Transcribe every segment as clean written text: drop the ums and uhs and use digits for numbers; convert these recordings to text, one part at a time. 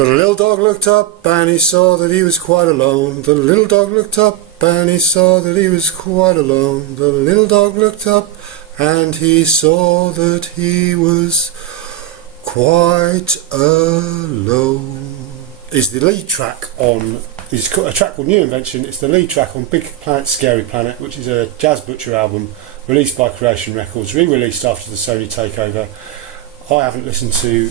The little dog looked up and he saw that he was quite alone. The little dog looked up and he saw that he was quite alone. The little dog looked up and he saw that he was quite alone. Is the lead track on, it's a track called New Invention. It's the lead track on Big Planet Scary Planet, which is a Jazz Butcher album released by Creation Records, re-released after the Sony takeover. I haven't listened to,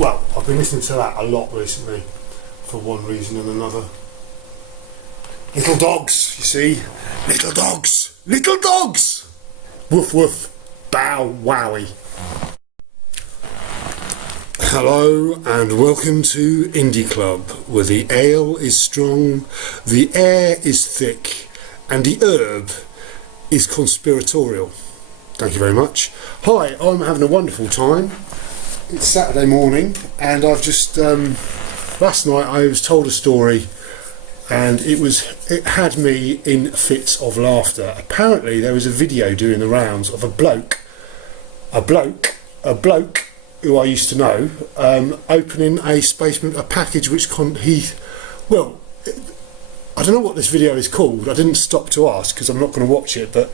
well, I've been listening to that a lot recently for one reason and another. Little dogs, you see, little dogs, little dogs. Woof woof, bow wowie. Hello and welcome to Indie Club, where the ale is strong, the air is thick, and the herb is conspiratorial. Thank you very much. Hi, I'm having a wonderful time. It's Saturday morning, and I've just last night I was told a story, and it had me in fits of laughter. Apparently, there was a video doing the rounds of a bloke who I used to know, opening a package which well, I don't know what this video is called. I didn't stop to ask because I'm not going to watch it, but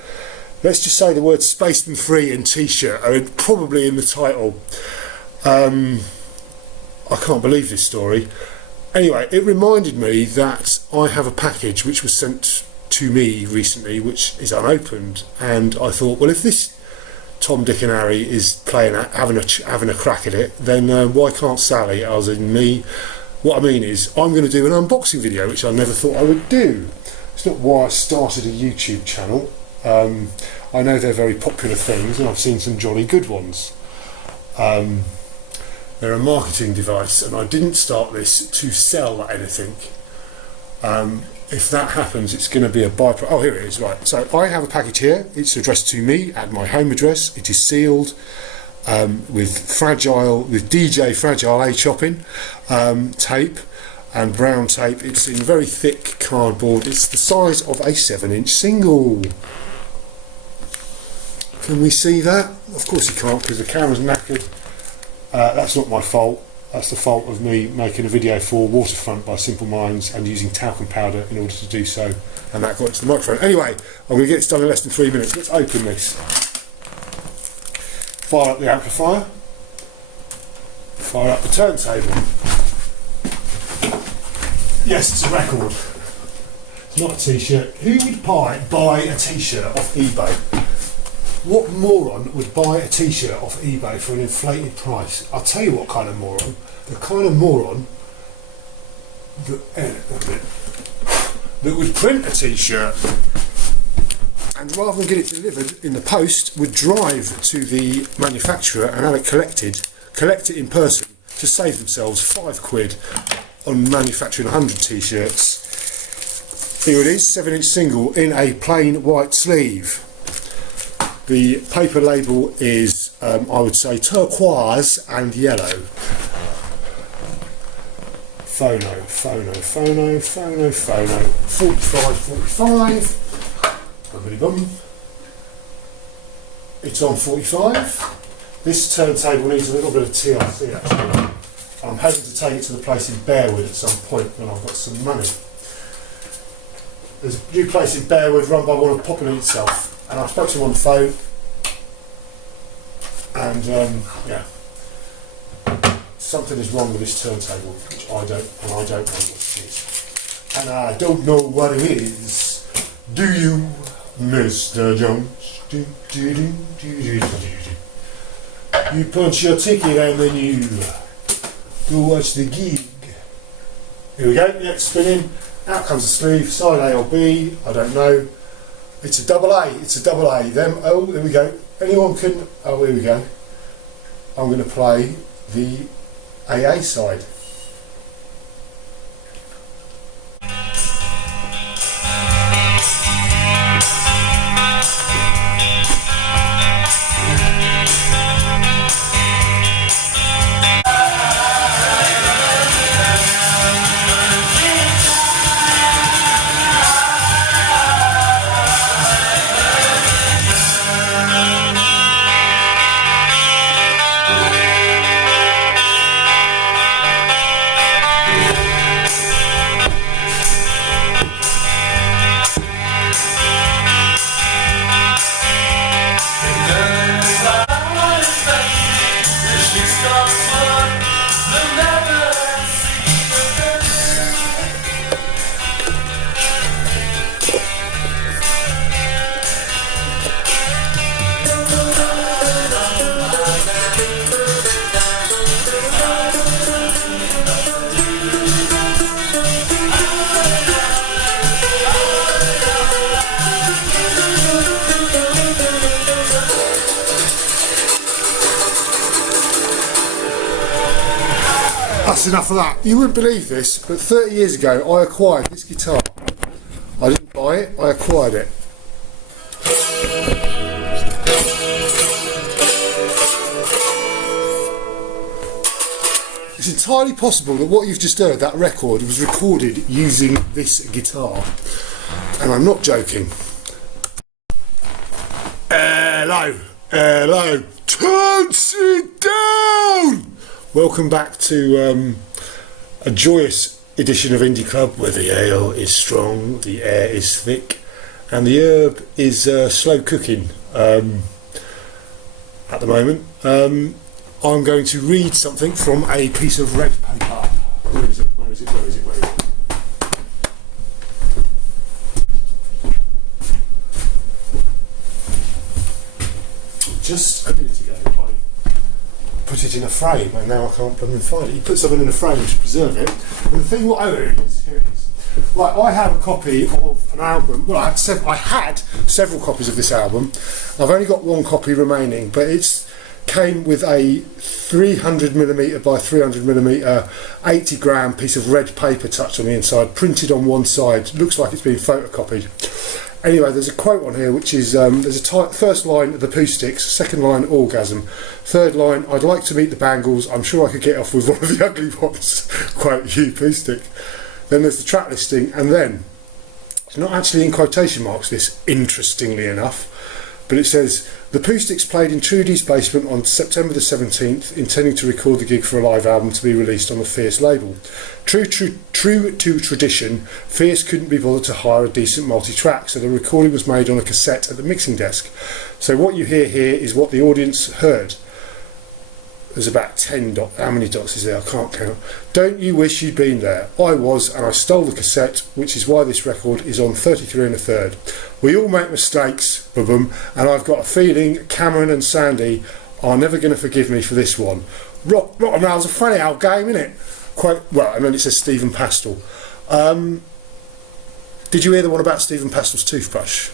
let's just say the words Spaceman Free and T-shirt are probably in the title. I can't believe this story. Anyway, it reminded me that I have a package which was sent to me recently which is unopened, and I thought, well, if this Tom, Dick and Harry is having a crack at it, then why can't Sally, as in me? What I mean is, I'm going to do an unboxing video, which I never thought I would do. It's not why I started a YouTube channel. I know they're very popular things, and I've seen some jolly good ones. They're a marketing device, and I didn't start this to sell anything. If that happens, it's going to be a byproduct. Oh, here it is, right. So I have a package here. It's addressed to me at my home address. It is sealed with DJ Fragile A-chopping tape and brown tape. It's in very thick cardboard. It's the size of a 7-inch single. Can we see that? Of course you can't because the camera's knackered. That's not my fault. That's the fault of me making a video for Waterfront by Simple Minds and using talcum powder in order to do so, and that got into the microphone. Anyway, I'm going to get this done in less than 3 minutes. Let's open this. Fire up the amplifier. Fire up the turntable. Yes, it's a record. It's not a t-shirt. Who would buy a t-shirt off eBay? What moron would buy a t-shirt off eBay for an inflated price? I'll tell you what kind of moron. The kind of moron that would print a t-shirt and rather than get it delivered in the post would drive to the manufacturer and have it collect it in person to save themselves £5 on manufacturing 100 t-shirts. Here it is, 7-inch single in a plain white sleeve. The paper label is, I would say, turquoise and yellow. Phono. 45. Bubbly-bum. It's on 45. This turntable needs a little bit of TLC actually. I'm hoping to take it to the place in Bearwood at some point when I've got some money. There's a new place in Bearwood run by one of Popping itself. And I spoke to him on the phone, and yeah, something is wrong with this turntable, which I don't know what it is. And I don't know what it is. Do you, Mr. Jones? You punch your ticket and then you go watch the gig. Here we go, yeah, spinning. Out comes the sleeve, side A or B, I don't know. It's a double A, oh, here we go. Anyone can, oh, here we go. I'm going to play the AA side. That's enough of that. You wouldn't believe this, but 30 years ago I acquired this guitar. I didn't buy it, I acquired it. It's entirely possible that what you've just heard, that record, was recorded using this guitar. And I'm not joking. Hello, hello, turn it down! Welcome back to a joyous edition of Indie Club, where the ale is strong, the air is thick, and the herb is slow cooking at the moment. I'm going to read something from a piece of red paper. Where is it? Where is it? Where is it? Where is it? Just a minute ago I put it in a frame and now I can't find it. You put something in a frame to preserve it. And the thing what I do is, here it is. Right, I have a copy of an album. Well, I had several copies of this album. I've only got one copy remaining, but it's came with a 300mm by 300mm 80-gram piece of red paper touched on the inside, printed on one side. Looks like it's been photocopied. Anyway, there's a quote on here which is, there's a first line, the poo sticks, second line, orgasm, third line, I'd like to meet the Bangles, I'm sure I could get off with one of the ugly ones, quote, you poo stick. Then there's the track listing, and then, it's not actually in quotation marks this, interestingly enough, but it says, the Poo Sticks played in Trudy's basement on September the 17th, intending to record the gig for a live album to be released on the Fierce label. True to tradition, Fierce couldn't be bothered to hire a decent multi-track, so the recording was made on a cassette at the mixing desk. So what you hear here is what the audience heard. There's about 10 dots. How many dots is there? I can't count. Don't you wish you'd been there? I was, and I stole the cassette, which is why this record is on 33 1/3. We all make mistakes, and I've got a feeling Cameron and Sandy are never going to forgive me for this one. Rock and roll's a funny old game, isn't it? Quite well, and then it says Stephen Pastel. Did you hear the one about Stephen Pastel's toothbrush?